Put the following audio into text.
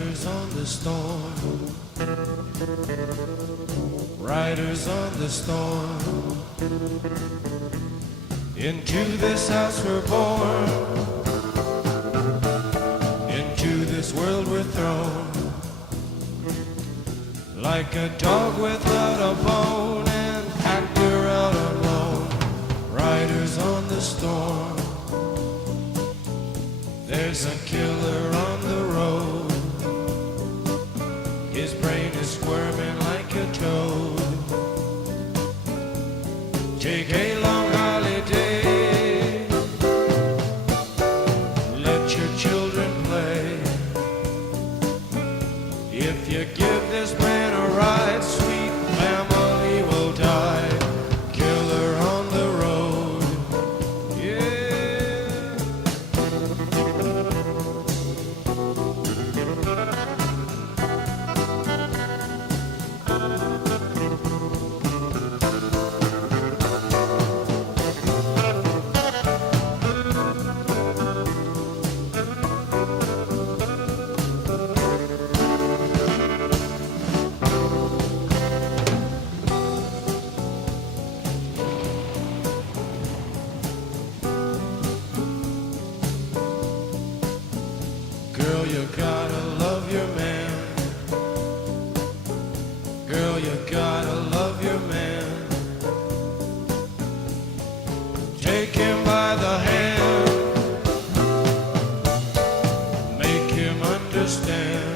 Riders on the storm, riders on the storm. Into this house we're born, into this world we're thrown. Like a dog without a bone, an actor out alone. Riders on the storm. There's a killer on the road. His brain is squirming like a toad. Take a long holiday. Let your children play. If you give this man a ride, sweet family will die. Killer on the road. Yeah. Girl, you gotta love your man. Girl, you gotta love your man. Take him by the hand. Make him understand.